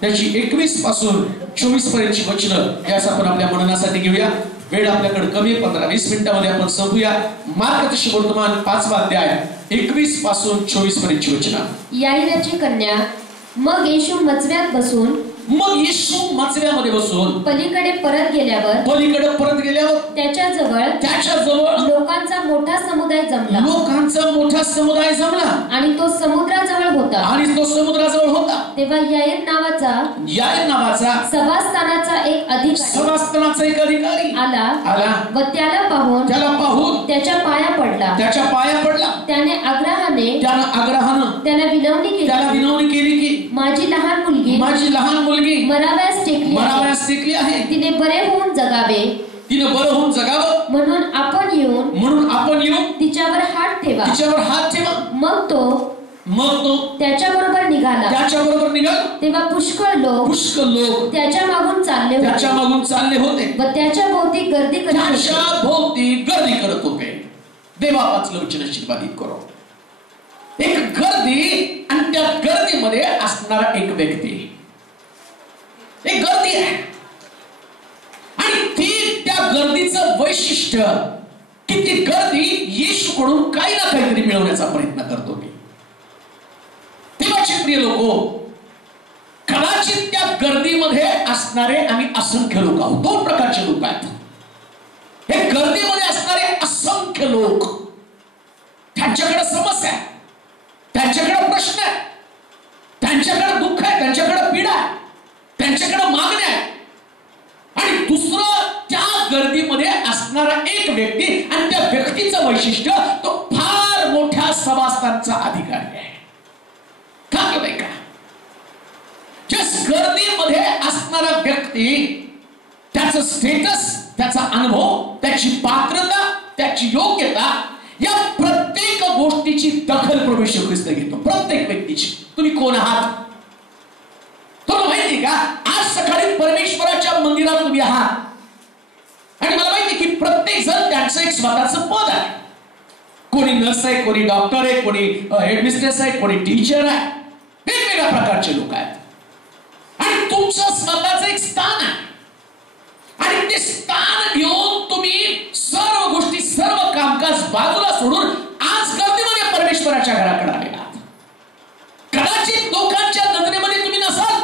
त्याची 21 पासून 24 पर्यंतची वचनं यास आपण आपल्या मननासाठी घेऊया. वेळ आपल्याकडे कमी 15-20 मिनिटांमध्ये आपण संपूया. मार्क तशी वर्तमान 5वा अध्याय 21 पासून 24 पर्यंतची वचनं. याईराची कन्या. मग येशू मजव्यात बसून मजव्यामध्ये बसून पलीकडे परत गेल्यावर त्याच्या जवळ लोकांचा मोठा समुदाय जमला आणि तो समुद्राजवळ होता. तेव्हा याईर नावाचा सभास्थानाचा एक अधिकारी आला व त्याला पाहून त्याच्या पाया पडला. त्याने आग्रहाने त्याला विनवणी केली की माझी लहान मुलगी मराव्यास टेकली आहे. तिने बरे होऊन जगावं म्हणून आपण येऊन तिच्यावर हात ठेवा. मग तो त्याच्याबरोबर निघाला. तेव्हा पुष्कळ लोक त्याच्या मागून चालले होते व त्याच्या भोवती गर्दी करत होते. देवा वाचलं वचन आशीर्वादित करो. एक गर्दी आणि त्या गर्दीमध्ये असणारा एक व्यक्ती, एक गर्दी आहे आणि त्या गर्दीचं वैशिष्ट्य की ती गर्दी येशूकडून काही ना काहीतरी मिळवण्याचा प्रयत्न करतो. तेव्हाचे प्रिय लोक, कदाचित त्या गर्दीमध्ये असणारे आम्ही असंख्य लोक आहोत. 2 प्रकारचे लोक आहेत. हे गर्दीमध्ये असणारे असंख्य लोक, त्यांच्याकडे समस्या आहे, त्यांच्याकडे प्रश्न आहे, त्यांच्याकडे दुःख आहे, त्यांच्याकडे पीडा आहे, त्यांच्याकडे मागण्या आहे. आणि दुसरं त्या गर्दीमध्ये असणारा एक व्यक्ती आणि त्या व्यक्तीचं वैशिष्ट्य तो फार मोठ्या सभास्थानचा अधिकारी आहे. का जस गर्दीमध्ये असणारा व्यक्ती, त्याचं स्टेटस, त्याचा अनुभव, त्याची पात्रता, त्याची योग्यता, या प्रत्येक गोष्टीची दखल प्रभू येशू ख्रिस्त घेतो. प्रत्येक व्यक्तीची. तुम्ही कोण आहात तुम्हाला माहिती का? आज सकाळी परमेश्वराच्या मंदिरात तुम्ही आहात आणि मला माहिती की प्रत्येक जण त्यांचं एक स्वतःचं पद आहे. कोणी नर्स आहे, कोणी डॉक्टर आहे, कोणी हेडमिस्ट्रेस आहे, कोणी टीचर आहे. वेगवेगळ्या प्रकारचे लोक आहेत आणि तुमचं स्वतःचं एक स्थान आहे आणि ते स्थान घेऊन तुम्ही सर्व गोष्टी, सर्व कामकाज बाजूला सोडून आज गर्दीमध्ये परमेश्वराच्या घराकडे आलेला आहात. कदाचित लोकांच्या नजरेमध्ये तुम्ही नसाल.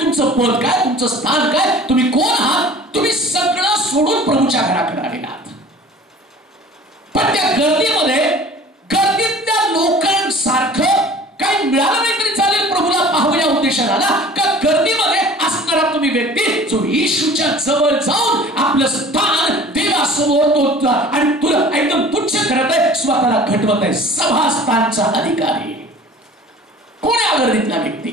तुमचं पद काय, तुमचं स्थान काय, तुम्ही कोण आहात, तुम्ही सगळं सोडून प्रभूच्या घराकडे आलेला आहात. पण त्या गर्दीतल्या लोकांसारखं काही मिळालं नाही तरी चालेल, प्रभूला पाहूया उद्देशाने आला का? गर्दीमध्ये असणारा तुम्ही व्यक्ती जो येशूच्या जवळ जाऊन आपलं स्थान देवासमोर आणि तुला एकदम तुच्छ करत आहे, स्वतःला घटवत आहे. सभास्थानचा अधिकारी कोण आहे? गर्दीतला व्यक्ती.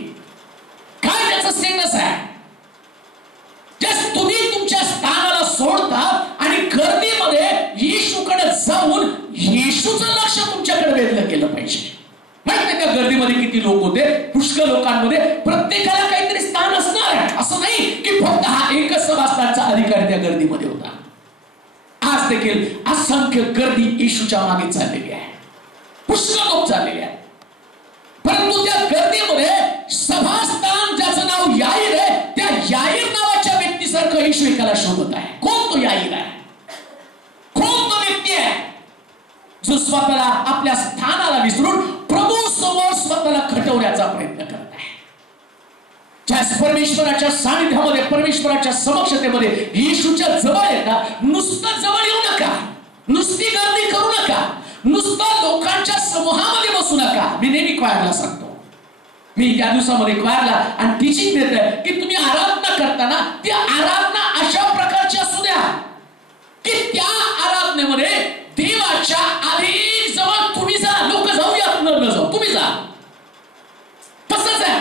काय त्याचं स्टेटस आहे? तुम्ही तुमच्या स्थानाला सोडता आणि गर्दीमध्ये येशूकडे जाऊन येशूचं लक्ष तुमच्याकडे वेधलं गेलं पाहिजे. माहिती त्या गर्दीमध्ये किती लोक होते? पुष्कळ लोकांमध्ये प्रत्येकाला काहीतरी स्थान असणार आहे. असं नाही की फक्त हा एकच सभास्थानचा अधिकारी त्या गर्दीमध्ये होता. आज देखील असंख्य गर्दी येशूच्या मागे चाललेली आहे. पुष्कळ लोक चाललेले आहेत. परंतु त्या गर्दीमध्ये सभास्थान ज्याचं नाव याईर आहे, त्या याईर नावाच्या व्यक्तीसारखं येशू एकाला शोधत आहे. कोण तो याईर आहे? कोण तो व्यक्ती आहे जो स्वतःला आपल्या स्थानाला विसरून प्रभू समोर स्वतःला खटवण्याचा प्रयत्न करत आहे? ज्यास परमेश्वराच्या सानिध्यामध्ये, परमेश्वराच्या समक्षतेमध्ये येशूच्या जवळ येता, नुसतं जवळ येऊ नका, नुसती गर्दी करू नका, नुसतं लोकांच्या समूहामध्ये बसू नका. मी नेहमी क्वायरला सांगतो, मी या दिवसामध्ये क्वायरला आणि टीचिंग देत आहे की तुम्ही आराधना करताना ती आराधना अशा प्रकारची असू द्या की त्या आराधनेमध्ये देवाच्या आधी जवळ तुम्ही जा. लोक जाऊयात न जाऊ, तुम्ही जा. तसंच आहे.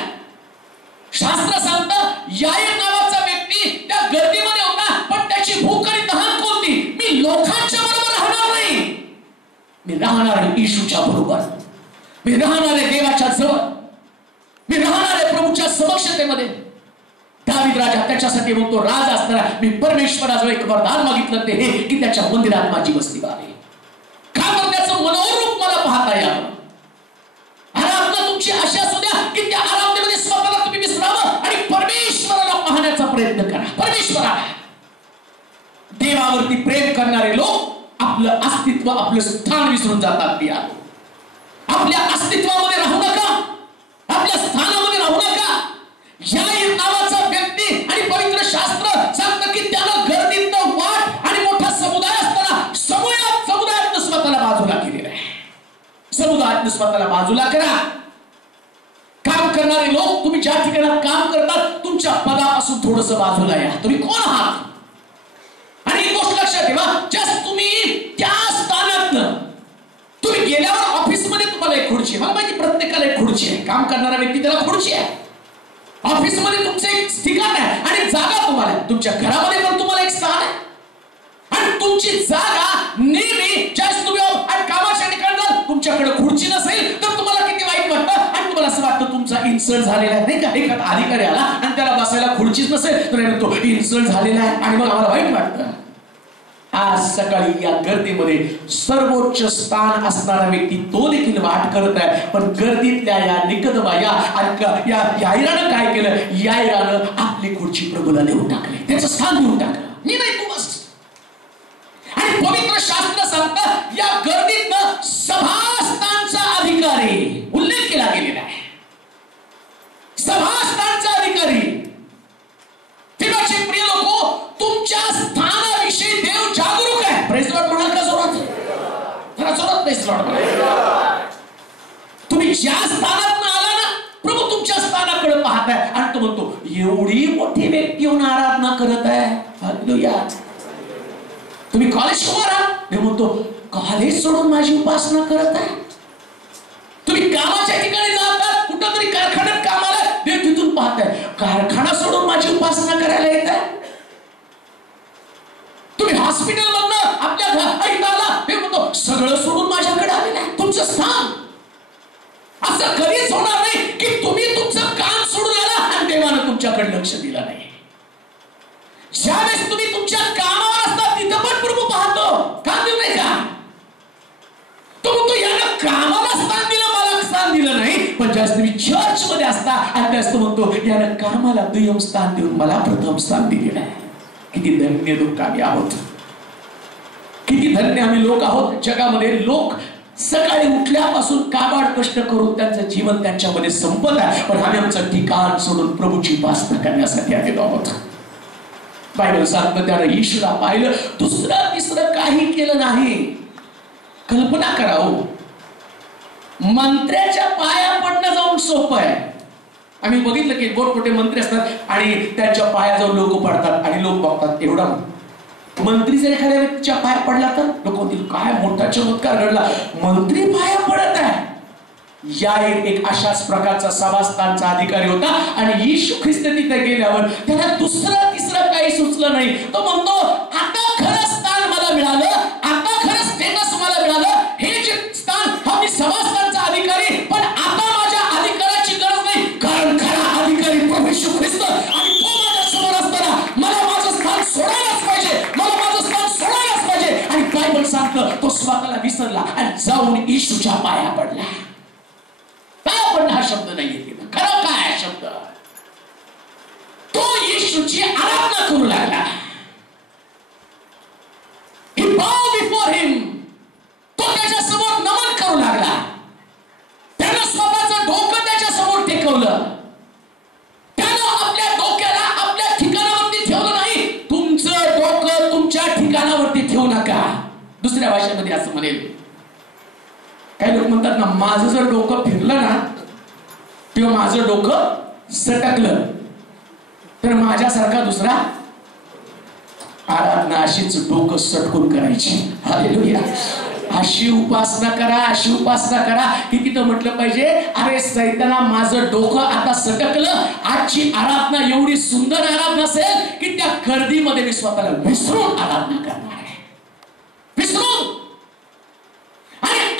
शास्त्र सांगतं याईर नावाचा व्यक्ती त्या गर्दीमध्ये होता, पण त्याची भूक आणि तहान कोणती? मी लोकांच्या बरोबर राहणार नाही, मी राहणार आहे येशूच्या बरोबर, मी राहणार आहे देवाच्या जवळ, मी राहणार आहे प्रभूच्या समक्षतेमध्ये. दावीद राजा त्याच्यासाठी म्हणतो, राज असताना मी परमेश्वराजवळ एक वरदान मागितलं, ते हे की त्याच्या मंदिरात माझी वस्ती व्हावी. का तर त्याचं मनोहर रूप मला पाहता यावं. आराधना तुमची अशी असू द्या की त्या आराधनेमध्ये स्वतःला तुम्ही विसरावं आणि परमेश्वराला पाहण्याचा प्रयत्न करा. परमेश्वराला, देवावरती प्रेम करणारे लोक आपलं अस्तित्व, आपलं स्थान विसरून जातात. ती आपल्या अस्तित्वामध्ये राहू नका, आपल्या स्थानामध्ये राहू नका. याईर नावाचा व्यक्ती आणि पवित्र शास्त्र सांगतं की त्यानं गर्दीतनं वाट आणि मोठा समुदाय असताना समुदायात स्वतःला बाजूला केलेला आहे. समुदायात स्वतःला बाजूला करा. काम करणारे लोक, तुम्ही ज्या ठिकाणी काम करतात तुमच्या पदापासून थोडंसं बाजूला या. तुम्ही कोण आहात? आणि एक गोष्ट लक्षात ठेवा, जस्ट तुम्ही त्या स्थानातनं तुम्ही गेल्यावर ऑफिसमध्ये तुम्हाला एक खुर्ची, मला माहिती प्रत्येकाला एक खुर्ची आहे, काम करणारा व्यक्ती त्याला खुर्ची आहे. ऑफिसमध्ये तुमचं एक ठिकाण आहे आणि जागा तुम्हाला, तुमच्या घरामध्ये पण तुम्हाला एक स्थान आहे. आणि तुमची जागा नेहमी ज्यावेळेस तुम्ही कामाच्या ठिकाणी तुमच्याकडे खुर्ची नसेल तर तुम्हाला किती वाईट वाटतं आणि तुम्हाला असं वाटतं तुमचा इन्सल्ट झालेला आहे, नाही का? एखादा अधिकारी आला आणि त्याला बसायला खुर्चीच नसेल तर तो इन्सल्ट झालेला आहे आणि मग आम्हाला वाईट वाटतं. आज सकाळी या गर्दीमध्ये सर्वोच्च स्थान असणारा व्यक्ती तो देखील वाट करत आहे, पण गर्दीतल्या या निकदमा या याईरानं काय केलं? याईरानं आपली खुर्ची प्रभूला देऊन टाकली, त्याचं स्थान देऊन टाकलं. मी नाही, तू बस. आणि पवित्र शास्त्र सांगतं या गर्दीतनं सभास्थानचा अधिकारी उल्लेख केला गेलेला आहे. सभास्थानचा अधिकारी. देवाचे प्रिय लोको, तुमच्या स्थानाविषयी देव जागरूक आहे. प्रेज लॉर्ड म्हणाल का जोरात? जरा जोरात प्रेज लॉर्ड म्हणा. तुम्ही ज्या स्थानात आला ना, प्रभू तुमच्या स्थानाकडे पाहताय आणि तो म्हणतो, एवढी मोठी व्यक्ती होऊन आराधना करत आहे. हालेलुया. तुम्ही कॉलेज कुमार आहात, देव म्हणतो कॉलेज सोडून माझी उपासना करत आहे. तुम्ही कामाच्या ठिकाणी जातात, कुठं तरी कारखान्यात कामाला, देव तिथून पाहताय कारखाना सोडून माझी उपासना करायला येत आहे. तुम्ही हॉस्पिटल मधनं आपल्या घराला, देव म्हणतो सगळं सोडून माझ्याकडे आलेलं आहे. तुमचं स्थान असं कधीच होणार नाही की तुम्ही तुमचं काम सोडून आला आणि देवानं तुमच्याकडे लक्ष दिलं नाही. ज्यावेळेस तुम्ही तुमच्या कामावर असतात तिथं पण प्रभू पाहतो. का देऊ नाही का? तो म्हणतो यानं कामाला स्थान दिलं, मला स्थान दिलं नाही. पण ज्यावेळेस तुम्ही चर्च मध्ये असता आणि त्यावेळेस तो म्हणतो यानं कामाला दुय्यम स्थान देऊन मला प्रथम स्थान दिलेलं आहे. किती धन्य लोक आम्ही आहोत, किती धन्य आम्ही लोक आहोत. जगामध्ये लोक सकाळी उठल्यापासून काबाड कष्ट करून त्यांचं जीवन त्यांच्यामध्ये संपत आहे, पण आम्ही आमचं ठिकाण सोडून प्रभूची उपासना करण्यासाठी आलेलो आहोत. बायबल सांगतं त्यानं येशूला पाहिलं, दुसरं तिसरं काही केलं नाही. कल्पना करावं, मंत्र्याच्या पाया पडणं जाऊन सोपं आहे. आम्ही बघितलं की मोठमोठे मंत्री असतात आणि त्यांच्या पायाजवळ लोक पडतात आणि लोक बघतात. एवढा मंत्री जर एखाद्या व्यक्तीच्या पाया पडला तर लोक म्हणतील काय मोठा चमत्कार घडला, मंत्री पाया पडत आहे. याईर एक अशाच प्रकारचा सभास्थानचा अधिकारी होता आणि येशू ख्रिस्त तिथे गेल्यावर त्याला दुसरं तिसरं काही सुचलं नाही. तो म्हणतो आता खरं स्थान मला मिळालं, आता खरं स्टेटस मला मिळालं. हे जे स्थान, हा मी सभास्थानचा अधिकारी, पण आता माझ्या अधिकाराची गरज नाही, कारण खरा अधिकारी प्रभू येशू ख्रिस्त आणि तो माझ्या समोर असताना मला माझं स्थान सोडायलाच पाहिजे, मला माझं स्थान सोडायलाच पाहिजे. आणि बायबल सांगतं तो स्वतःला विसरला आणि जाऊन येशूच्या पाया पडला. पण हा शब्द नाहीये, खरं काय आहे शब्द? तो येशूची आराधना करू लागला. He bowed before him. तो त्याच्या समोर नमन करू लागला. त्यानं स्वतःचं डोकं त्याच्या समोर टेकवलं. त्यानं आपल्या डोक्याला आपल्या ठिकाणावरती ठेवलं नाही. तुमचं डोकं तुमच्या ठिकाणावरती ठेवू नका. दुसऱ्या भाषेमध्ये असं म्हणेल, काही लोक म्हणतात ना, माझं जर डोकं फिरलं ना किंवा माझं डोकं सटकलं तर माझ्यासारखा दुसरा. आराधना अशीच डोकं सटकून करायची. हालेलुया. अशी उपासना करा, अशी उपासना करा की तिथं म्हटलं पाहिजे, अरे सैताना माझं डोकं आता सटकलं. आजची आराधना एवढी सुंदर आराधना असेल की त्या गर्दीमध्ये मी स्वतःला विसरून आराधना करणार आहे. विसरून. आणि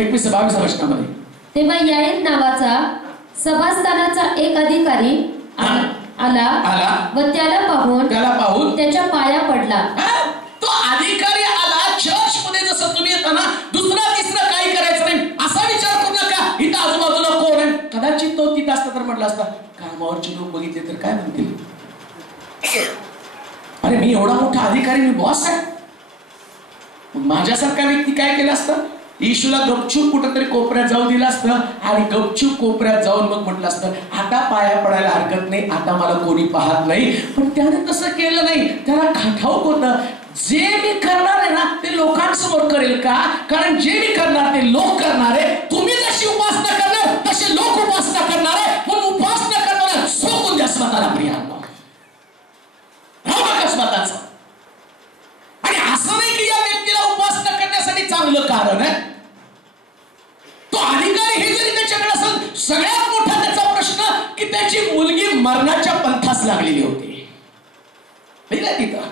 21-22 वचनामध्ये. तेव्हा याईर नावाचा सभास्थानाचा एक अधिकारी आला व त्याला पाहून त्याच्या पाया पडला. तो अधिकारी आला. चर्च मध्ये जसं तुम्ही येताना दुसरा तिसरा काही करायचं नाही असा विचार करू नका. इथं आजूबाजूला कोण आहे. कदाचित तो तिथं असता तर म्हटलं असता कामावरचे लोक बघितले तर काय म्हणतील. अरे मी एवढा मोठा अधिकारी, मी बॉस आहे. माझ्यासारखा व्यक्ती काय केलं असतं. येशूला गपचूप कुठंतरी कोपऱ्यात जाऊ दिलं असतं आणि गपचूप कोपऱ्यात जाऊन मग म्हटलं असतं आता पाया पडायला हरकत नाही, आता मला कोणी पाहत नाही. पण त्याने तसं केलं नाही. त्याला ठाऊक होतं जे मी करणार आहे ना ते लोकांसमोर करेल का, कारण जे मी करणार ते लोक करणार आहे. तुम्ही जशी उपासना करणार तसे लोक उपासना करणार आहे. पण उपासना करणार सोकून द्या स्वतःला प्रियांनो. स्वतःच. आणि असं नाही की या व्यक्तीला उपासना करण्यासाठी चांगलं कारण आहे. तो अधिकारी हे जरी त्याच्याकडे असेल, सगळ्यात मोठा त्याचा प्रश्न की त्याची मुलगी मरणाच्या पंथास लागलेली होती. तिथं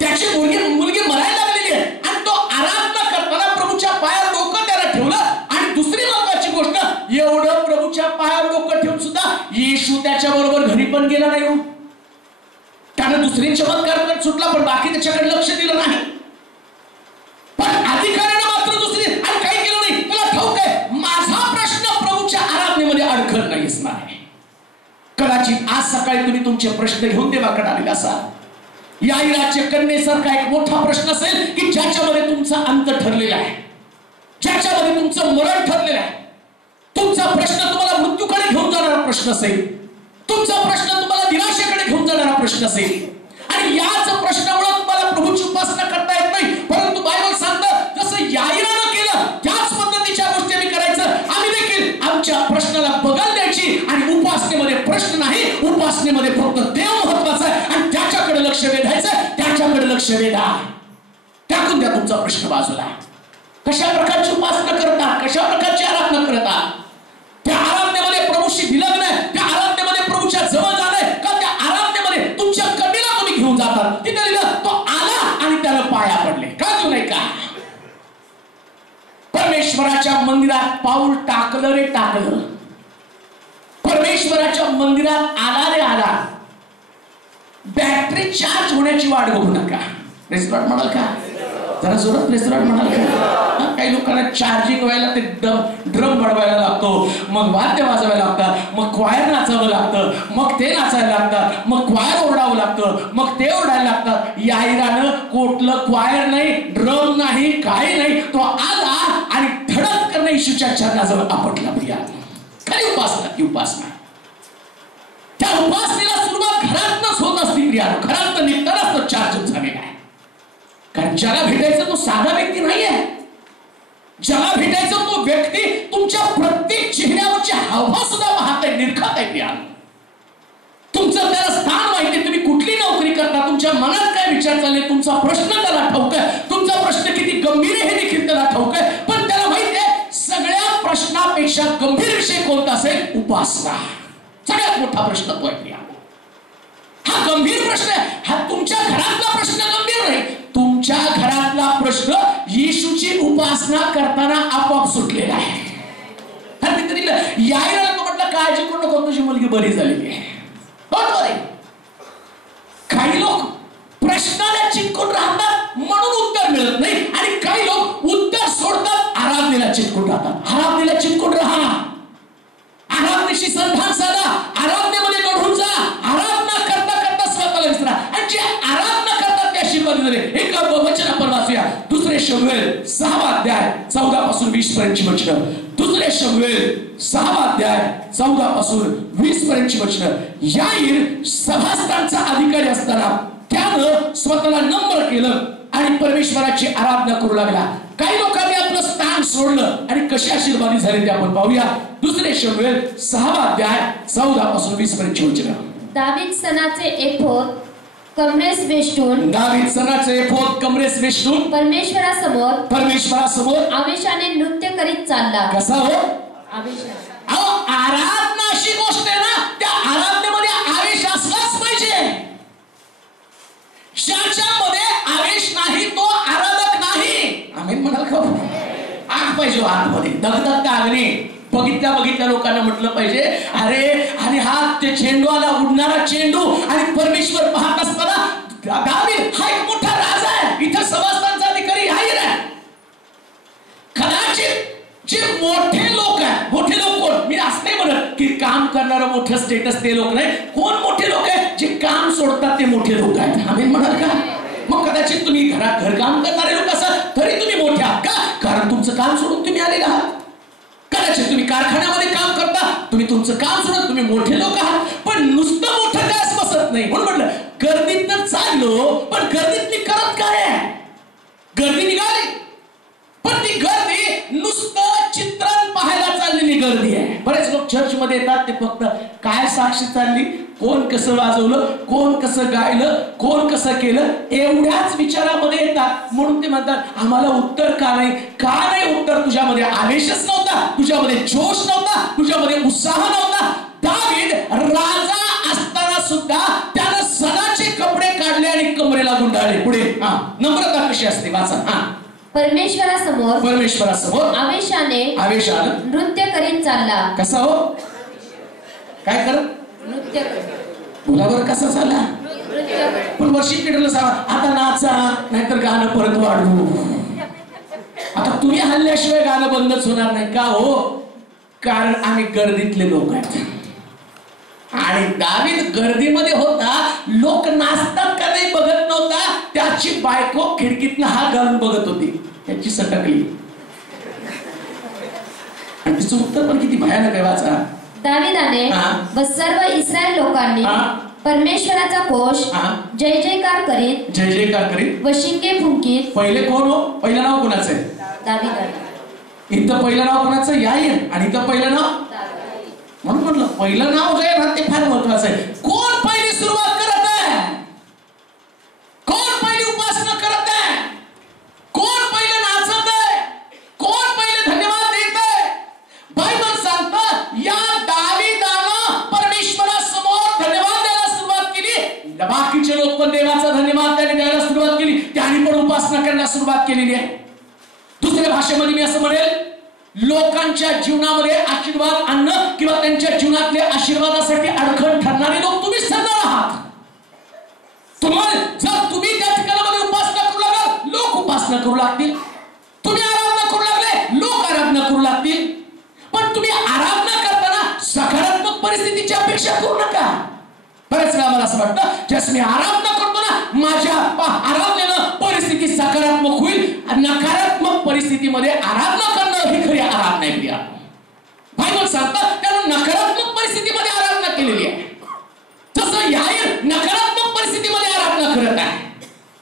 त्याची मुलगी मरायला लागलेली आहे आणि तो आराधना करताना प्रभूच्या पायावर डोकं त्याला ठेवलं. आणि दुसरी महत्वाची गोष्ट, एवढं प्रभूच्या पायावर डोकं ठेवून सुद्धा येशू त्याच्या बरोबर घरी पण गेला नाही. हो, त्यानं दुसरी चमत्कार सुटला पण बाकी त्याच्याकडे लक्ष दिलं नाही. पण अधिकाऱ्याने मात्र दुसरी आणि काही केलं नाही. तुला ठाऊक आहे माझा प्रश्न प्रभूच्या आराधनेमध्ये अडखळ नाही असणार आहे. कदाचित आज सकाळी तुम्ही तुमचे प्रश्न घेऊन देवाकडे आलेला असाल. याईराच्या कन्येसारखा एक मोठा प्रश्न असेल की ज्याच्यामध्ये तुमचा अंत ठरलेला आहे, ज्याच्यामध्ये तुमचं मरण ठरलेलं आहे. तुमचा प्रश्न तुम्हाला मृत्यूकडे घेऊन जाणारा प्रश्न असेल. तुमचा प्रश्न तुम्हाला निराशेकडे घेऊन जाणारा प्रश्न असेल. आणि याच प्रश्नामुळे तुम्हाला प्रभूची उपासना करता येत नाही. परंतु बायबल सांगतं जसं याईरानं केलं त्याच पद्धतीच्या गोष्टी आम्ही करायचं. आम्ही देखील आमच्या प्रश्नाला बगल द्यायची आणि उपासनेमध्ये प्रश्न नाही, उपासनेमध्ये फक्त देव महत्वाचा आहे आणि त्याच्याकडे लक्ष वेधायचं. त्याच्याकडे लक्ष वेधा. टाकून द्या तुमचा प्रश्न बाजूला. कशा प्रकारची उपासना करता, कशा प्रकारची आराधना करता. त्या आराधनेमध्ये प्रभूशी विलग्न आहे, त्या आराधनेमध्ये प्रभूच्या जवळ जाणं का, त्या आराधनेमध्ये तुमच्या कमीला तुम्ही घेऊन जातात. तिथे लिहिलं तो आला आणि त्याला पाया पडले. का देऊ नाही का. परमेश्वराच्या मंदिरात पाऊल टाकलं रे टाकलं. परमेश्वराच्या मंदिरात आला रे आला. बॅटरी चार्ज होण्याची वाट बघू नका. रेस्टॉरंट म्हणाल का, जरा जोरात रेस्टॉरंट म्हणाल का. काही लोकांना चार्जिंग व्हायला ते ड्रम बडवायला लागतो, मग वाद्य वाजवायला लागतात, मग क्वायर नाचावं लागतं, मग ते नाचायला लागतात, मग क्वायर ओरडावं लागतं, मग ते ओरडायला लागतात. याईरानं कोटलं क्वायर नाही, ड्रम नाही, काही नाही. तो आला आणि धडक करणं येशूच्या चरणाजवळ आपटला. प्रिया खरी उपासना ती उपासना. त्या उपासनेला सुरुवात घरातनच होत असते. प्रिया घरात निघतानाच तो चार्ज झालेला आहे. कारण ज्याला भेटायचं तो साधा व्यक्ती नाही आहे. ज्याला भेटायचं तो व्यक्ती तुमच्या प्रत्येक चेहऱ्यावरचे हावभाव सुद्धा पाहताय, निरखत आहे. प्रिया तुमचं त्याला स्थान माहिती, तुम्ही कुठली नोकरी करता, तुमच्या मनात काय विचार चालले, तुमचा प्रश्न त्याला ठाऊक आहे, तुमचा प्रश्न किती गंभीर आहे हे देखील त्याला ठाऊक आहे. पण त्याला माहिती आहे सगळ्या प्रश्नापेक्षा गंभीर विषय कोणता असेल, उपासना. सगळ्यात मोठा प्रश्न तो आहे. प्रिया हा गंभीर प्रश्न आहे. हा तुमच्या घरातला प्रश्न गंभीर नाही, तुमच्या घरातला प्रश्न येशूची उपासना करताना आपोआप सुटलेला आहे. याईराला तो म्हटलं काळजी करू नको, तुझी मुलगी बरी झालेली आहे. काही लोक प्रश्नाला चिटकून राहतात म्हणून उत्तर मिळत नाही आणि काही लोक उत्तर सोडतात आराधनेला चिटकून राहतात. आराधनेला चिटकून राहा, आराधनेशी संधान साधा, आराधनेमध्ये घडून जा. आराधना करता करता स्वतःला विसरा. आणि जे आराधना करतात त्या आशीर्वाद झाले. एक वचन आपण वाचूया. दुसरे शमूएल 6 अध्याय 14 पासून 20 पर्यंतची वचनं. दुसरे शमूएल 6 अध्याय 14 पासून 20 पर्यंतची वचनं. याईर सभास्थानचा अधिकारी असताना त्यानं स्वतःला नम्र केलं आणि परमेश्वराची आराधना करू लागला. काही लोकांनी आपलं स्थान सोडलं आणि कशी आशीर्वादी झाले ते आपण पाहूया. दुसरे शमूएल 6 अध्याय 14 पासून 20 पर्यंतची वचनं. दावीद सणाचे एफोद कमरेस वेष्टून, दावीद सणाचे एफोद कमरेस वेष्टून परमेश्वरासमोर आवेशाने नृत्य करीत चालला. कसा हो आवेशाने. आराधना अशी गोष्ट आहे ना, त्या आराधनेमध्ये आवेश असलाच पाहिजे. ज्याच्यामध्ये आवेश नाही तो आराधक नाही. आमेन म्हणाल का. आग पाहिजे आतमध्ये, दगदगता अग्नी. बघितल्या लोकांना म्हटलं पाहिजे, अरे आणि हा ते चेंडूला उडणारा चेंडू आणि परमेश्वर पाहत असताना दावीद हा एक मोठा राजा आहे, इथं समस्तांचा अधिकारी आहे ना. कदाचित जे मोठे लोक आहेत, मोठे लोक कोण, मी असं नाही म्हणत की काम करणारं मोठं स्टेटस ते लोक नाही. कोण मोठे लोक आहेत, जे काम सोडतात ते मोठे लोक आहेत. आम्ही म्हणाल का? मग कदाचित तुम्ही घरात घरकाम करणारे लोक असाल तरी तुम्ही मोठे आहात का? कारण तुमचं काम सोडून तुम्ही आलेले आहात. कदाचित तुम्ही कारखान्यामध्ये काम करता, तुम्ही तुमचं काम सोडून तुम्ही मोठे लोक आहात. पण नुसतं मोठं काय बसत नाही. म्हणून म्हटलं गर्दीतनं चाललो, पण गर्दीत मी करत काय आहे? गर्दी निघाली, पण ती गर्दी नुसतं चित्रण पाहायला चाललेली गर्दी आहे. बरेच लोक चर्च मध्ये येतात, ते फक्त काय साक्षी चालली, कोण कसं वाजवलं, कोण कसं गायलं, कोण कसं केलं, एवढ्याच विचारामध्ये येतात. म्हणून ते म्हणतात आम्हाला उत्तर का नाही? का नाही उत्तर? तुझ्यामध्ये आवेशच नव्हता, तुझ्यामध्ये जोश नव्हता, तुझ्यामध्ये उत्साह नव्हता. दावीद राजा असताना सुद्धा त्यानं सणाचे कपडे काढले आणि कमरेला गुंडाळले. पुढे नम्रता कशी असते वाचा. परमेश्वरासमोर आवेशाने नृत्य करीत चालला. कसा हो? काय करत? नृत्य करीत. बोला बरं कसा चालला? पण वर्षी पिढीला सांगा आता नाचा, नाहीतर गाणं परत वाढवू. आता तुम्ही हल्ल्याशिवाय गाणं बंदच होणार नाही का हो? कारण आम्ही गर्दीतले लोक आहेत. आणि दावीद गर्दीमध्ये होता, लोक नाचतात का नाही बघत नव्हता. त्याची बायको खिडकीतनं हात घालून बघत होती, त्याची सटकली. आणि तिचं उत्तर पण किती भयानक आहे वाचा. दावीदाने व सर्व इस्रायल लोकांनी परमेश्वराचा घोष जय जयकार करीत व शिंगे फुंकीत. पहिले कोण हो? पहिलं नाव कोणाचं आहे? दावीदाने. इथं पहिलं नाव कोणाचं? याहीर. आणि इथं पहिलं नाव, म्हणून म्हटलं पहिलं नाव जे आहे ना ते फार महत्वाचं आहे. कोण पहिली सुरुवात करत आहे? कोण पहिली उपासना करत आहे? कोण पहिलं नाचत आहे? कोण पहिले धन्यवाद देत आहे? बायबल सांगतं या दावीदानं परमेश्वरासमोर धन्यवाद द्यायला सुरुवात केली. बाकीचे लोक पण देवाचा धन्यवाद द्यायला सुरुवात केली, त्यांनी पण उपासना करायला सुरुवात केलेली आहे. दुसऱ्या भाषेमध्ये मी असं म्हणेल, लोकांच्या जीवनामध्ये आशीर्वाद आणणं किंवा त्यांच्या जीवनातले आशीर्वादासाठी अडखळ ठरणारे लोक तुम्हीच ठरणार आहात. तुम्हाला जर तुम्ही त्या ठिकाणामध्ये उपासना करू लागाल, लोक उपासना करू लागतील. तुम्ही आराधना करू लागले, लोक आराधना करू लागतील. पण तुम्ही आराधना करताना सकारात्मक परिस्थितीची अपेक्षा करू नका. बरेच वेळा मला असं वाटतं, जस मी आराधना करतो ना, माझ्या आराधनेनं परिस्थिती सकारात्मक होईल. नकारात्मक परिस्थितीमध्ये आराधना करणं ही खरी आराधना आहे. प्रिया, बायबल सांगतं त्यानं नकारात्मक परिस्थितीमध्ये आराधना केलेली आहे. तसं याहीर नकारात्मक परिस्थितीमध्ये आराधना करत आहे.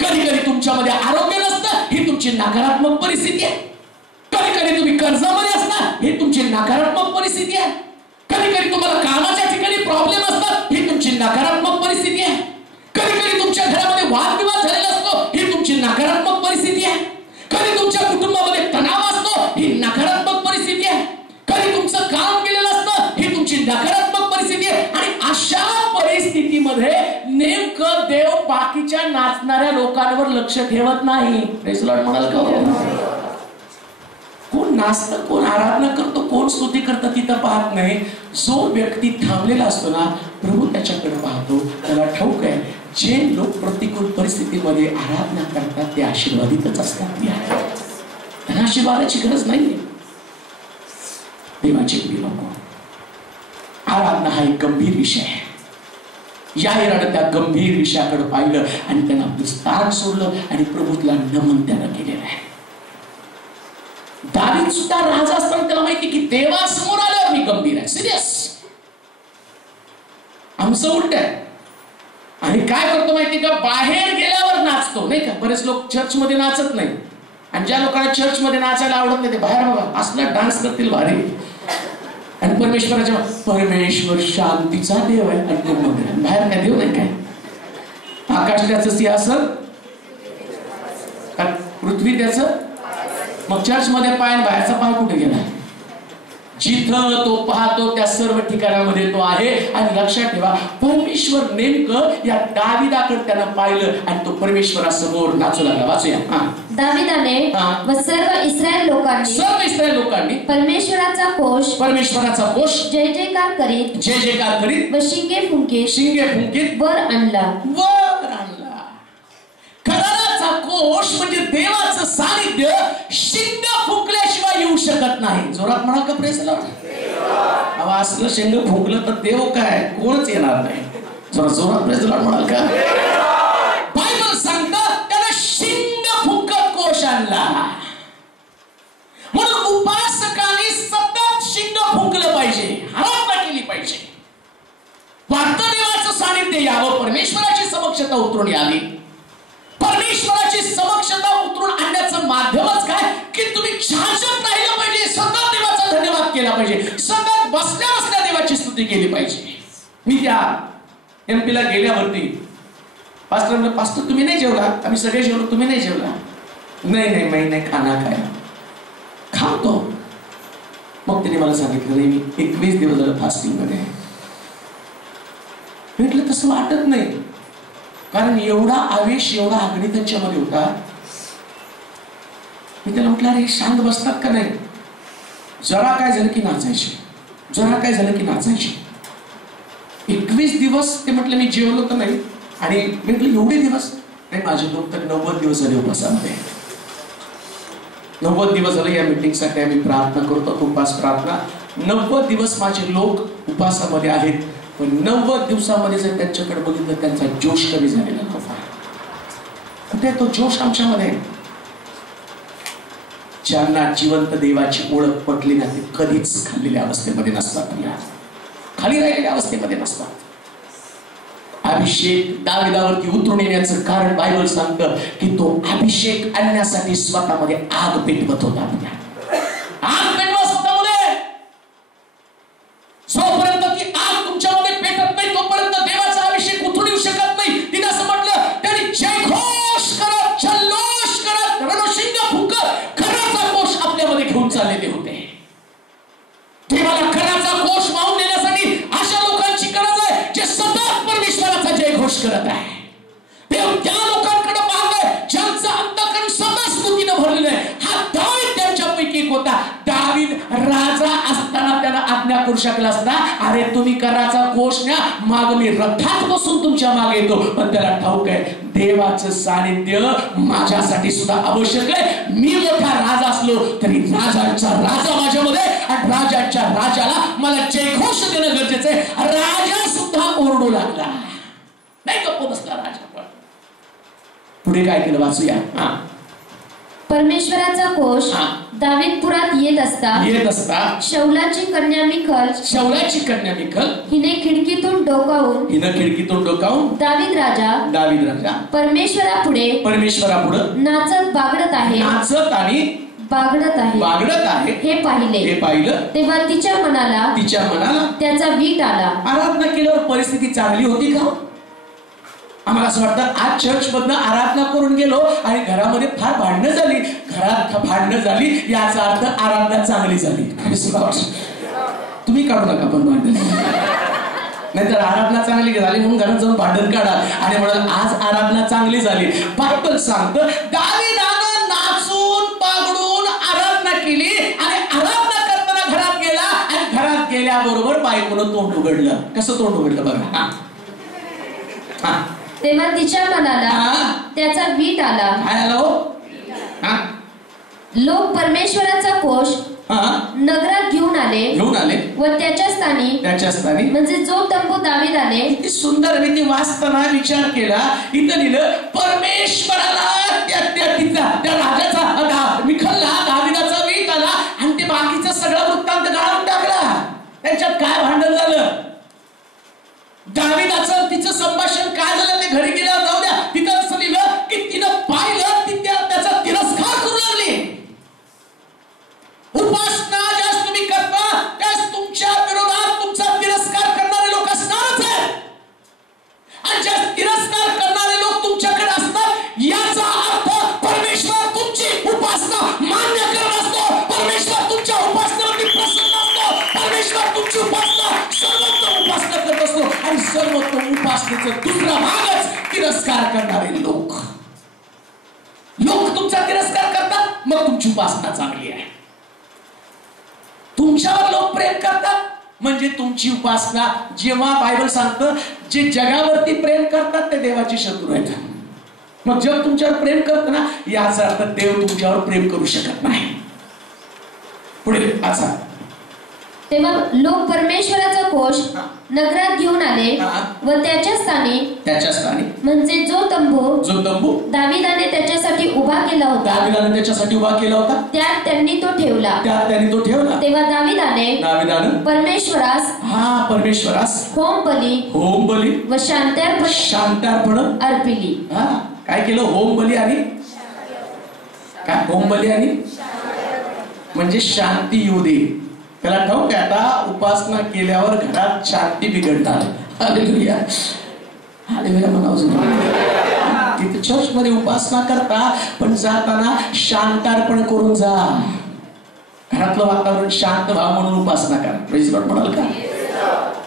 कधी कधी तुमच्यामध्ये आरोग्य नसतं, ही तुमची नकारात्मक परिस्थिती आहे. कधी कधी तुम्ही कर्जामध्ये असता, ही तुमची नकारात्मक परिस्थिती आहे. कधी कधी तुम्हाला कामाच्या ठिकाणी प्रॉब्लेम असतात, ही तुमची नकारात्मक परिस्थिती आहे. कधी कधी तुमच्या घरामध्ये वादविवाद झालेला असतो, ही तुमची नकारात्मक परिस्थिती आहे. कधी तुमच्या कुटुंबामध्ये तणाव असतो, ही नकारात्मक परिस्थिती आहे. कधी तुमचं काम केलेलं असतं, ही तुमची नकारात्मक परिस्थिती आहे. आणि अशा परिस्थितीमध्ये नेमकं देव बाकीच्या नाचणाऱ्या लोकांवर लक्ष ठेवत नाही. प्रेज लॉर्ड म्हणाल का? कोण नाचतं, कोण आराधना करतो, कोण स्तुती करतं तिथं पाहत नाही. जो व्यक्ती थांबलेला असतो ना, प्रभू त्याच्याकडे पाहतो. त्याला ठाऊक आहे जे लोक प्रतिकूल परिस्थितीमध्ये आराधना करतात ते आशीर्वादितच असतात. त्यांना आशीर्वादाची गरज नाहीये. देवाचे प्रिय लोक, आराधना हा एक गंभीर विषय आहे. याहीरानं त्या गंभीर विषयाकडे पाहिलं आणि त्यानं आपलं स्थान सोडलं आणि प्रभूला नमन त्यानं केलेलं आहे. दावीद सुद्धा राजा असताना त्याला माहिती की देवासमोर आल्यावर मी गंभीर आहे, सिरियस. आमचं उलट आहे. आणि काय करतो माहिती का, बाहेर गेल्यावर नाचतो नाही का. बरेच लोक चर्च मध्ये नाचत नाही, आणि ज्या लोकांना चर्च मध्ये नाचायला आवडत नाही ते बाहेर बघा असला डान्स करतील भारी. आणि परमेश्वर शांतीचा देव आहे, आणि बाहेर काय देव नाही काय. आकाश त्याचं सिंहासन, पृथ्वी त्याचं. मग चर्च मध्ये पाय, बाहेरचा पाय कुठे गेला? जिथं तो पाहतो त्या सर्व ठिकाणामध्ये तो आहे. आणि लक्षात ठेवा, परमेश्वर नेमकं या दावीदाकडे त्यानं पाहिलं आणि तो परमेश्वरासमोर नाचू लागला. वाचूया. दाविदाने व सर्व इस्रायल लोकांनी परमेश्वराचा कोश जय जयकार करीत व शिंगे फुंकीत वर आणला. कराराचा कोश म्हणजे देवाचं सानिध्य शिंग फुंकल्याशिवाय येऊ शकत नाही. जोरात म्हणा का प्रेस लॉर्ड. असलं शिंग फुंकलं तर देव काय कोणच येणार नाही. जोरात प्रेस लॉर्ड म्हणाल का. बायबल सांगतं त्याला शिंग फुंकत कोश आणला. म्हणून उपासकांनी सतत शिंग फुंकलं पाहिजे, आराधना केली पाहिजे. वाटतं देवाचं सानिध्य यावं, परमेश्वराची समक्षता उतरून यावी. परमेश्वराची समक्षता उतरून आणण्याचं माध्यमच काय की तुम्ही छाछत राहिलं पाहिजे, सतत देवाचा धन्यवाद केला पाहिजे, सतत बसल्या बसल्या देवाची स्तुती केली पाहिजे. मी त्या एमपीला गेल्यावरती पास्टर तुम्ही नाही जेवला, आम्ही सगळे जेवलो, तुम्ही नाही जेवला. नाही खाना काय खातो. मग त्याने मला सांगितलं नाही मी 21 दिवस झालं फास्टिंग मध्ये. म्हटलं तसं वाटत नाही, कारण एवढा आवेश एवढा अग्नी त्यांच्यामध्ये होता. मी त्याला म्हटलं अरे शांत बसतात का नाही. जरा काय झालं की नाचायचे. 21 दिवस ते म्हटलं मी जेवलो तर नाही. आणि म्हटलं एवढे दिवस नाही, माझे लोक तर 90 दिवस झाले उपासामध्ये. 90 दिवस झाले या मीटिंगसाठी आम्ही प्रार्थना करतो, उपास प्रार्थना. 90 दिवस माझे लोक उपासामध्ये आहेत. पण 90 दिवसामध्ये जर त्यांच्याकडे बघितलं त्यांचा जोश कमी झालेला नव्हता. कुठे तो जोश आमच्यामध्ये. ज्यांना जिवंत देवाची ओळख पटली ना ते कधीच खाल्लेल्या अवस्थेमध्ये नसतात, खाली राहिलेल्या अवस्थेमध्ये नसतात. अभिषेक दाविदावरती उतरून येण्याचं कारण बायबल सांगतं की तो अभिषेक आणण्यासाठी स्वतःमध्ये आग पेटवत होता. आग पेटवा स्वतःमध्ये. जोपर्यंत ती आग तुमच्यामध्ये पेटत नाही तोपर्यंत देवाचा अभिषेक उतरून येऊ शकत नाही. तिने असं म्हटलं त्यांनी जयघोष करत, जल्लोष करत, रणशिंग फुंकत खराचा कोश आपल्यामध्ये घेऊन चाललेले होते. देवाला खराचा कोश वाहून देण्यासाठी अशा लोकांची गरज आहे जे सतत परमेश्वराचा जयघोष करत आहे. देव त्या लोकांकडे पाहतोय ज्यांचं अंतःकरण सतत स्तुतीने भरलेलं आहे. हा दावीद त्यांच्यापैकी एक होता. दावीद राजा असताना त्याला आज्ञा करू शकला असता, अरे तुम्ही कराचा कोश न्या, माग मी रथात बसून तुमच्या मागे येतो. पण त्याला ठाऊक आहे देवाचं सानिध्य माझ्यासाठी सुद्धा आवश्यक आहे. मी मोठा राजा असलो तरी राजांचा राजा माझ्यामध्ये, आणि राजाच्या राजाला मला जयघोष देणं गरजेचं आहे. राजा सुद्धा ओरडू लागला, नाही गप्प बसला राजा. पण पुढे काय केलं वाचूया. परमेश्वराचा कोश दावीदपुरात येत असता शौलाची कन्या मिखल हिने खिडकीतून डोकावून दावीद राजा परमेश्वरापुढे नाचत बागडत आहे हे पाहिलं. तेव्हा तिच्या मनाला त्याचा वीट आला. आराधना केल्यावर परिस्थिती चांगली होती का. आम्हाला असं वाटतं आज चर्च मधनं आराधना करून गेलो आणि घरामध्ये फार भांडणं झाली. घरात भांडणं झाली याचा अर्थ आराधना चांगली झाली. तुम्ही काढू नका पण भांडण. नाहीतर आराधना चांगली झाली म्हणून घरात जाऊन भांडण काढा आणि म्हणाल आज आराधना चांगली झाली. बायबल सांगतं दावीदानं नाचून बागडून आराधना केली आणि आराधना करताना घरात गेला आणि घरात गेल्याबरोबर बायकोनं तोंड उघडलं. कसं तोंड उघडलं बघा. तेव्हा तिच्या मनाला त्याचा वीट आला. लोक परमेश्वराचा कोश नगरात घेऊन आले व त्याच्या स्थानी म्हणजे जो तंबू दावीदाने किती सुंदर रीती वाचताना विचार केला. इथं लिहिलं परमेश्वराला त्या राजाचा मिखलला दावीदाचा वीट आला आणि ते बाकीचा सगळा वृत्तांत गाळून टाकला. त्यांच्यात काय भांडण झालं. दावीदाचं तिचं संभाषण काय झालं ते घरी गेल्यावर जाऊ द्या. तिथं असं लिहिलं की तिनं पाहिलं ती त्याचा तिरस्कार करू लागली. उपासना ज्यास तुम्ही करता त्यास तुमच्या विरोधात तुमचा तिरस्कार करणारे लोक असणारच आहेत. आणि ज्या तिरस्कार करणारे लोक तुमच्याकडे असतात याचा अर्थ परमेश्वर तुमची उपासना मान्य करत असतो. परमेश्वर तुमच्या उपासनेवरती प्रसन्न असतो. परमेश्वर तुमची उपासना सर्वोत्तम उपासना करत असतो. आणि सर्वोत्तम उपासनेचा दुसरा भागच तिरस्कार करणारे लोक तुमचा तिरस्कार करतात मग तुमची उपासना चांगली आहे. तुमच्यावर लोक प्रेम करतात म्हणजे तुमची उपासना. जेव्हा बायबल सांगतं जे जगावरती प्रेम करतात ते देवाचे शत्रू आहेत. मग जग तुमच्यावर प्रेम करत ना याचा अर्थ देव तुमच्यावर प्रेम करू शकत नाही. पुढे असा तेव्हा लोक परमेश्वराचा कोश नगरात घेऊन आले व त्याच्या स्थानी म्हणजे जो तंबू दाविदाने त्याच्यासाठी उभा केला होता त्यात त्यांनी तो ठेवला. तेव्हा दाविदाने परमेश्वरास होम बली व शांतार्पण अर्पिली. काय केलं? होम बली आणि काय? होम बली आणि म्हणजे शांती येऊ दे. त्याला ठाऊक आहे आता उपासना केल्यावर घरात शांती बिघडणार. हालेलुया हालेलुया म्हणावं. तिथे चर्च मध्ये उपासना करता पण जाताना शांतार्पण करून जा. घरातलं वातावरण शांत व्हावं म्हणून उपासना करा. प्रेज लॉर्ड म्हणाल का?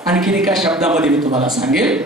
आणखीन एका शब्दामध्ये मी तुम्हाला सांगेल,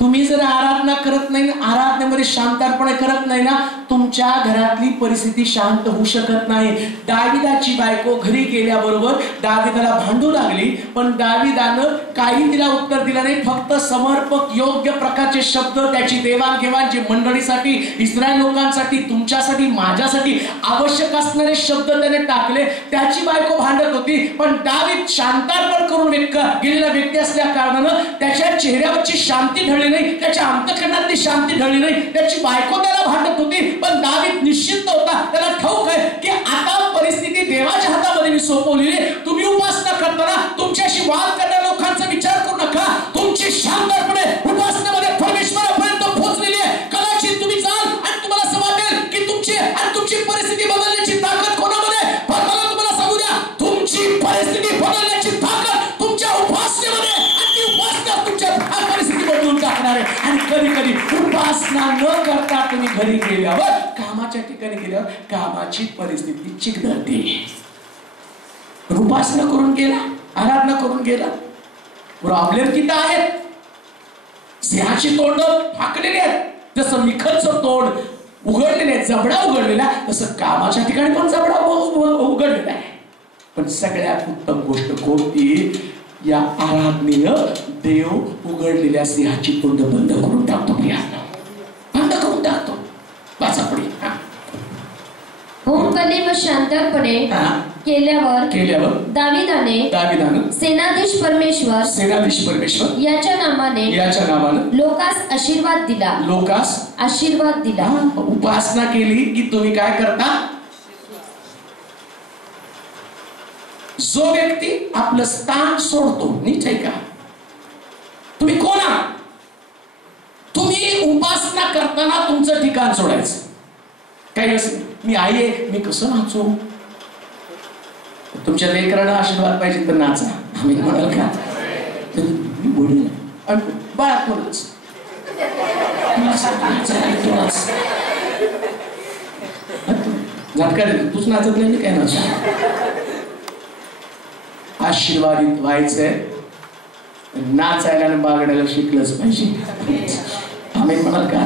तुम्ही जर आराधना करत नाही, आराधनेमध्ये शांतार्पण करत नाही ना, तुमच्या घरातली परिस्थिती शांत होऊ शकत नाही. दाविदाची बायको घरी गेल्याबरोबर दाविदाला भांडू लागली, पण दाविदानं काही तिला उत्तर दिलं नाही. फक्त समर्पक योग्य प्रकारचे शब्द, त्याची देवाणघेवाण जे मंडळीसाठी, इस्रायल लोकांसाठी, तुमच्यासाठी, माझ्यासाठी आवश्यक असणारे शब्द त्याने टाकले. त्याची बायको भांडत होती, पण दावीद शांतार्पण करून गेलेला व्यक्ती असल्या कारणानं त्याच्या चेहऱ्यावरची शांती ढळली नाही, त्याच्या अंतःकरणातली शांती ढळली नाही. त्याची बायको त्याला भांडत होती, पण दावीद निश्चित होता. त्याला ठाऊक आहे की आता परिस्थिती देवाच्या हातामध्ये मी सोपवलेली. तुम्ही उपासना करताना तुमच्याशी वाद करणाऱ्या लोकांचा विचार करू नका. तुमची शांतपणे उपासनेमध्ये परमेश्वरापर्यंत पोहोचलेली आहे. कदाचित तुम्ही जाल आणि तुम्हाला असं वाटेल की तुमची परिस्थिती बदलण्याची ताकद कोणामध्ये? पण मला तुम्हाला सांगू द्या, तुमची परिस्थिती बदलण्याची ताकद तुमच्या उपासनेमध्ये, आणि ती उपासना तुमच्या परिस्थिती बदलून टाकणार आहे. आणि कधी कधी उपासना न करता तुम्ही घरी गेल्यावर, कामाच्या ठिकाणी गेल्यावर कामाची परिस्थिती चिघळते. उपासना करून गेला, आराधना करून गेला, प्रॉब्लेम किती आहेत? सिंहाची तोंड फाकलेली आहेत. जसं मिखलचं तोंड उघडलेले आहे, जबडा उघडलेला, तसं कामाच्या ठिकाणी पण जबडा उघडलेला आहे. पण सगळ्यात उत्तम गोष्ट कोणती? या आराधनेनं देव उघडलेल्या सिंहाची तोंड बंद करून टाकतो. बंद करून टाकतो. वाचा पुढे. होमबली व शांतपणे केल्यावर दाविदाने सेनाधीश परमेश्वर याच्या नामाने लोकास आशीर्वाद दिला. उपासना केली की तुम्ही काय करता? जो व्यक्ती आपलं स्थान सोडतो, नीट आहे का? तुम्ही कोण आहात? तुम्ही उपासना करताना तुमचं ठिकाण सोडायचं. काही असं मी आई आहे, मी कसं नाचू? तुमच्या लेकरांना आशीर्वाद पाहिजे तर नाचा. आम्ही म्हणाल का? मी बोलू बाळात म्हणूनच झटका तूच नाचत नाही, मी काय नाचू? आशीर्वादित व्हायचंय, नाचायला आणि बागडायला शिकलंच पाहिजे. आम्ही म्हणाल का?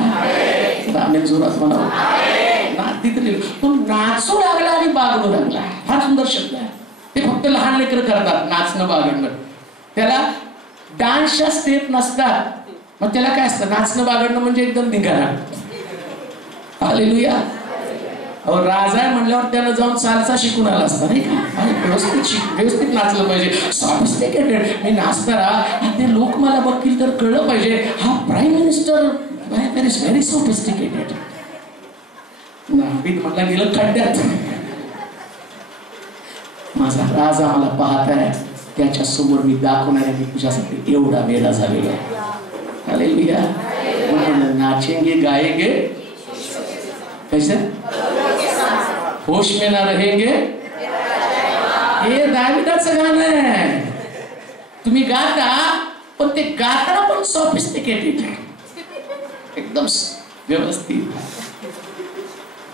आम्ही जोरात म्हणाल. नाचू लागला आणि बागडू लागला. फार सुंदर शब्द आहे. ते फक्त लहान लेकर करतात नाचणं बागडणं. त्याला डान्सच्या स्टेप नसतात. मग त्याला काय असतं? नाचणं बागडणं म्हणजे एकदम निघाला. हालेलुया. अहो राजा आहे म्हणल्यावर त्यानं जाऊन सालसा शिकून आला असता नाही का? व्यवस्थित नाचलं पाहिजे. सॉफिस्टिकेटेड. मी नाचताना ते लोक मला बघतील तर कळलं पाहिजे हा prime minister is very sophisticated. Navid म्हटलं गेलं खड्ड्यात. माझा राजा मला पाहत आहे, त्याच्या समोर मी दाखवणार आहे की तुझ्यासाठी एवढा वेळा झालेला आहे. हालेलुया. म्हणून नाचेंगे गाएंगे कैसे? होश में ना रहेंगे. हे दाविदाचं गाणं आहे. तुम्ही गाता, पण ते गाताना पण सॉफिस्टिकेटेड, एकदम व्यवस्थित.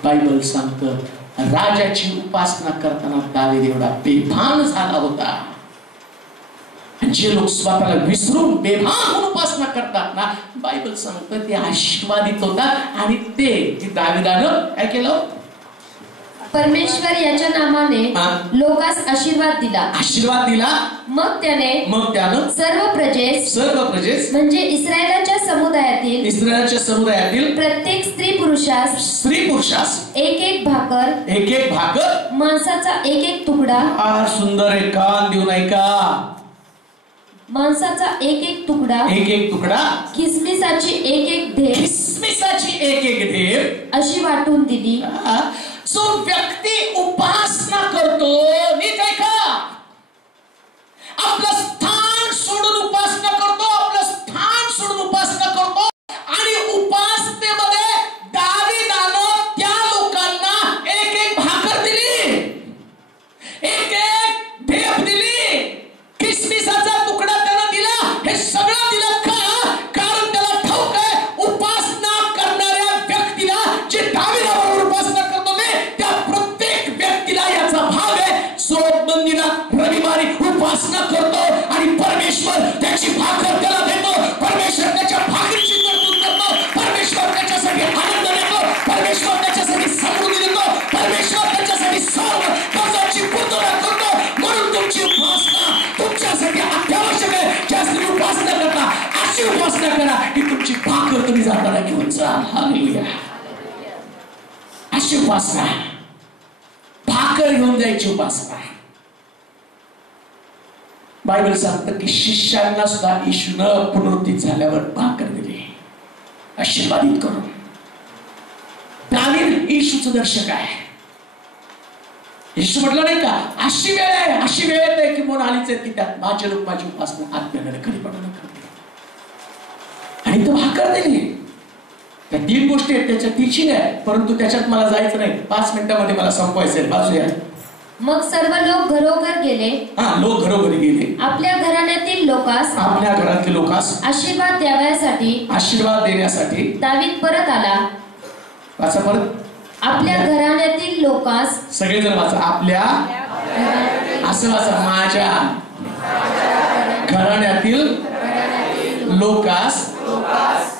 बायबल सांगतं राजाची उपासना करताना दावीद एवढा बेभान झाला होता. जे लोक स्वतःला विसरून बेभान होऊन उपासना करतात ना, बायबल सांगतं ते आशीर्वादित होतात. आणि ते दाविदानं काय केलं? परमेश्वर याच्या नामाने लोकांस आशीर्वाद दिला. मग त्यानं सर्व प्रजेस म्हणजे इस्रायलाच्या समुदायातील प्रत्येक स्त्री पुरुषास एक भाकर मांसाचा एक तुकडा. सुंदर आहे, कान देऊन ऐका. मांसाचा एक तुकडा, किसमिसाची एक ढेप अशी वाटून दिली. जो व्यक्ती उपासना करतो, नीट ऐका, आपलं स्थान सोडून उपासना करतो, आणि उपासनेमध्ये दावीदानं त्या लोकांना एक भाकर दिली, एक ढेप दिली, किसमिसाचा तुकडा त्याला दिला. हे सगळं दिलं का? कारण त्याला ठाऊक आहे उपासना करणाऱ्या व्यक्तीला, जे दावीदाबरोबर उपासना करतो त्या प्रत्येक व्यक्तीला याचा भाग आहे. जो मंदिरा रविवारी उपासना करतो आणि परमेश्वर त्याची भाकर त्याला देतो, परमेश्वर त्याच्या भाकरीची तरतूद करतो, परमेश्वर त्याच्यासाठी आनंद देतो, परमेश्वर त्याच्यासाठी समृद्धी देतो, परमेश्वर त्याच्यासाठी सर्व गरजांची पूर्तता करतो. म्हणून तुमची उपासना तुमच्यासाठी अत्यावश्यक आहे. ज्याची उपासना करता अशी उपासना करा की तुमची भाकर तुम्ही जाताना घेऊन जा. हालेलुया. अशी उपासना, भाकर घेऊन जायची उपासना. बायबल सांगतं की शिष्यांना सुद्धा येशूनं पुनरुत्थित झाल्यावर भाकर दिली, आशीर्वादित करून. दावीद येशूचं दर्शक आहे. येशू म्हटलं नाही का, अशी वेळ आहे की म्हणून आलीच आहे की त्यात माझे लोक माझी उपासना आत्म्याने खरी पडणं करते. आणि तो भाकर दिली. त्या 3 गोष्टी आहेत, त्याच्यात टीचिंग आहे, परंतु त्याच्यात मला जायचं नाही, 5 मिनिटांमध्ये मला संपवायचं आहे. बाजूया. मग सर्व लोक घरोघर गेले. लोक घरोघरी गेले. आपल्या घराण्यातील लोकांस आशीर्वाद देण्यासाठी दावीद परत आला. वाचा परत. आपल्या घराण्यातील लोकांस, सगळेजण वाचा. आपल्या, असं वाचा, माझ्या घराण्यातील लोकांस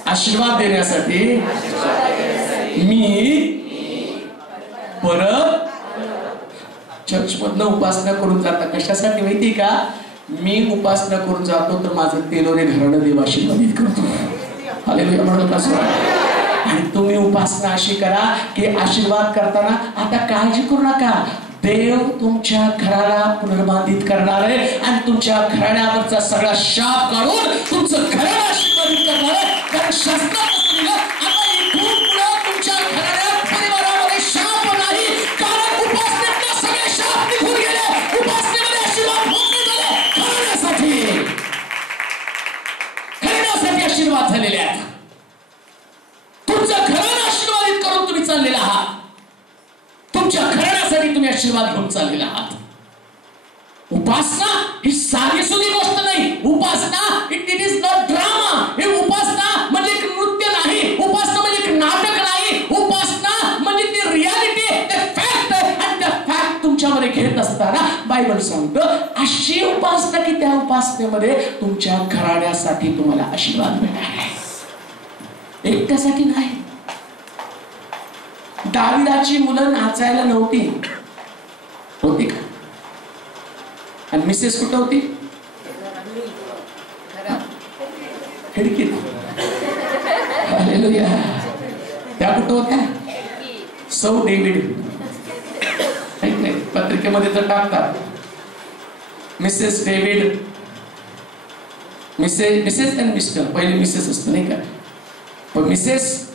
आशीर्वाद देण्यासाठी मी परत चर्च मधनं उपासना करून जाता. कशासाठी माहिती का? मी उपासना करून जातो तर माझं तेलोरे घराणं देव आशीर्वादित करतो. हालेलुया म्हणत असो. आणि तुम्ही उपासना अशी करा की आशीर्वाद करताना आता काळजी करू नका, देव तुमच्या घराला पुनर्बांधित करणार आहे आणि तुमच्या घराण्यावरचा सगळा शाप काढून तुमचं घराला आशीर्वादित करणार आहे. कारण शास्त्रात आता इथून पुढे तुमच्या घराण्यात, परिवारामध्ये शाप नाही, कारण उपासनेतले सगळे शाप निघून गेले. उपासनेमध्ये आशीर्वाद मोठे झाले. घराण्यासाठी आशीर्वाद झालेले आहेत. तुमचं घराला आशीर्वादित करून तुम्ही चाललेला आहात. तुमच्या घराण्यासाठी तुम्ही आशीर्वाद घेऊन चाललेला आहात. उपासना ही साधी सुधी गोष्ट नाही. उपासना इट इज नॉट ड्रामा. हे उपासना म्हणजे एक नृत्य नाही, उपासना म्हणजे एक नाटक नाही. उपासना म्हणजे ती रियालिटी, ते फॅक्ट आहे. आणि त्या फॅक्ट तुमच्यामध्ये घेत असताना बायबल सांगतं अशी उपासना की त्या उपासनेमध्ये तुमच्या घराण्यासाठी तुम्हाला आशीर्वाद मिळणार आहे, एकट्यासाठी नाही. दाविदाची मुलं नाचायला नव्हती, होती का? आणि मिसेस कुठं होती? खिडकीत. हालेलुया. त्या कुठं होत्या? सौ डेव्हिड. पत्रिकेमध्ये तर टाकतात मिसेस डेव्हिड, मिसेस आणि मिस्टर. पहिले मिसेस असतं नाही का, पण मिसेस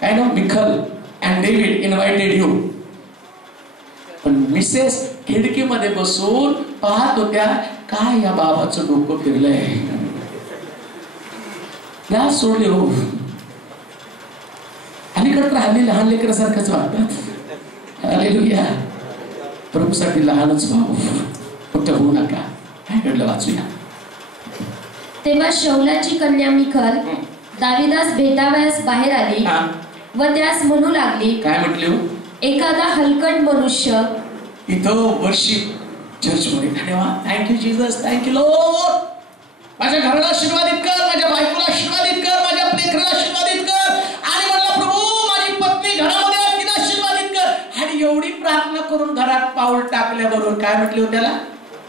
काय ना, मिखल and David invited you. पण मिसेस खिडकीमध्ये बसून पाहत होत्या, काय या बाबाचं डोकं फिरलंय, या सोडले हो. अलीकडे तर हल्ली लहान लेकरासारखंच वागतात. हालेलुया. प्रभूसाठी लहानच व्हावं, फक्त होऊ नका. काय घडलं वाचूया. तेव्हा शौलाची कन्या मिखल दाविदास भेटावयास बाहेर आली व त्यास म्हणू लागली. काय म्हटले? एखादा हलकट मनुष्य इथं वर्शिप चर्च मध्ये. धन्यवाद. Thank you Jesus, thank you Lord. माझ्या घराला आशीर्वादित कर, माझ्या बायकोला आशीर्वादित कर, माझ्या लेकराला आशीर्वादित कर. आणि म्हणला प्रभू माझी पत्नी घरामध्ये तिला आशीर्वादित कर. आणि एवढी उपासना करून घरात पाऊल टाकल्याबरोबर काय म्हटले हो त्याला?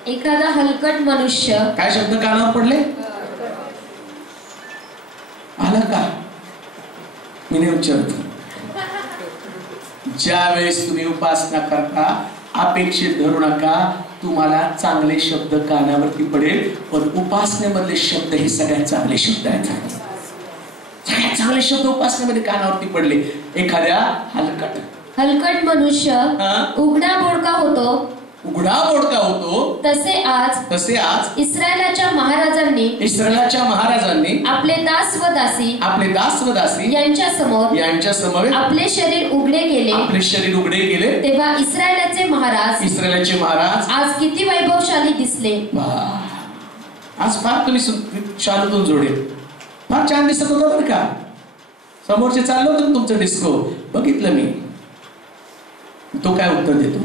एखादा हलकट मनुष्य. काय शब्द कानावर पडले? आलं का? मी नाही उच्चारतो. ज्या वेळेस तुम्ही उपासना करता अपेक्षित धरू नका तुम्हाला चांगले शब्द कानावरती पडेल, पण उपासनेमधले शब्द हे सगळ्यात चांगले शब्द आहेत. सगळ्यात चांगले शब्द उपासनेमध्ये कानावरती पडले. एखाद्या हलकट मनुष्य उघडा बोडका होतो. तसे आज इस्रायलाच्या महाराजांनी आपले दास व दासी यांच्या समोर आपले शरीर उघडे केले. तेव्हा इस्रायलाचे महाराज आज किती वैभवशाली दिसले. आज फार तुम्ही शालूतून जोडे फार छान दिसत होता बरं का. समोरचे चाललो होतं तुमचं डिस्को बघितलं मी. तो काय उत्तर देतो?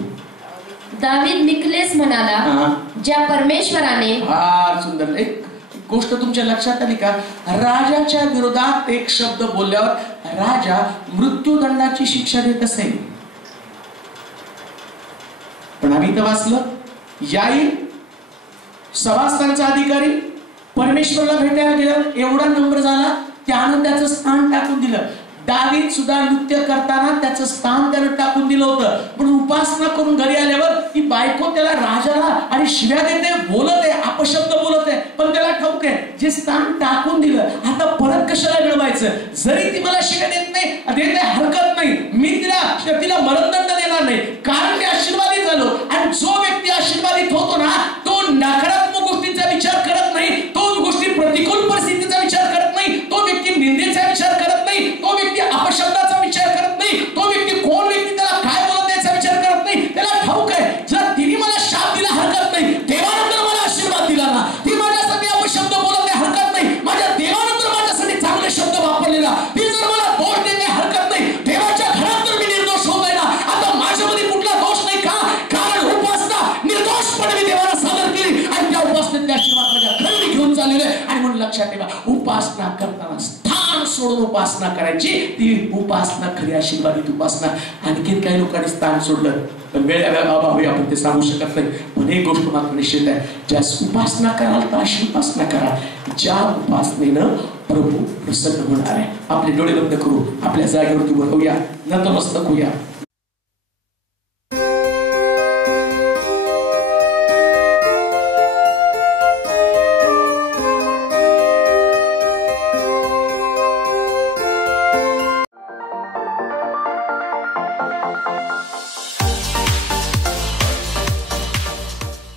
दावीद मिकलेस म्हणाला, ज्या परमेश्वराने. फार सुंदर. एक गोष्ट तुमच्या लक्षात आली का? राजाच्या विरोधात एक शब्द बोलल्यावर राजा मृत्यूदंडाची शिक्षा देत असेल, पण आम्ही तर वाचलं याईल सभास्थानचा अधिकारी परमेश्वराला भेटायला गेल्यावर एवढा नम्र झाला त्यानं त्याचं स्थान टाकून दिलं. दावीद सुद्धा नृत्य करताना त्याचं स्थान त्यानं टाकून दिलं होतं, पण उपासना करून घरी आल्यावर ती बायको त्याला राजाला आणि शिव्या देते, बोलत आहे, अपशब्द बोलत आहे, पण त्याला ठाऊक आहे जे स्थान टाकून दिलं आता परत कशाला मिळवायचं. जरी ती मला शिव्या देत नाही हरकत नाही, मी तिला मरणदंड देणार नाही, कारण मी आशीर्वादित झालो. आणि जो व्यक्ती आशीर्वादित होतो ना तो नकारात्मक गोष्टींचा विचार करत नाही, तो गोष्टी प्रतिकूल परिस्थितीचा विचार करत नाही, तो व्यक्ती निंदेचा विचार करत नाही, तो व्यक्ती अपशब्दाचा विचार करत नाही, तो व्यक्ती कोण व्यक्ती त्याला काय बोलत याचा विचार करत नाही. त्याला ठाऊक आहे जर तिने मला शाप दिला हरकत नाही, देवानंतर मला आशीर्वाद दिला ना, ती माझ्यासाठी अपशब्द बोलत नाही हरकत नाही, माझ्या देवानंतर माझ्यासाठी चांगले शब्द वापरलेला, ती जर मला दोष देते हरकत नाही, देवाच्या घरात तर मी निर्दोष होतोय ना, आता माझ्यामध्ये कुठला दोष नाही का? कारण उपासना निर्दोषपणे मी देवाला सादर केली आणि त्या उपासनेतले आशीर्वाद माझ्या घरी घेऊन चाललेले. आणि म्हणून लक्षात ठेवा उपासना करताना स्थान सोडून उपासना करायची, ती उपासना खरी आशीर्वादित उपासना. आणखीन काही लोकांनी स्थान सोडलं पण वेळ अभावी आपण ते सांगू शकत नाही, पण एक गोष्ट मात्र निश्चित आहे, ज्या उपासना कराल तर अशी उपासना करा ज्या उपासनेनं प्रभू प्रसन्न होणार आहे. आपले डोळे बंद करू, आपल्या जागेवरती उभं राहूया, नतमस्तक होऊया.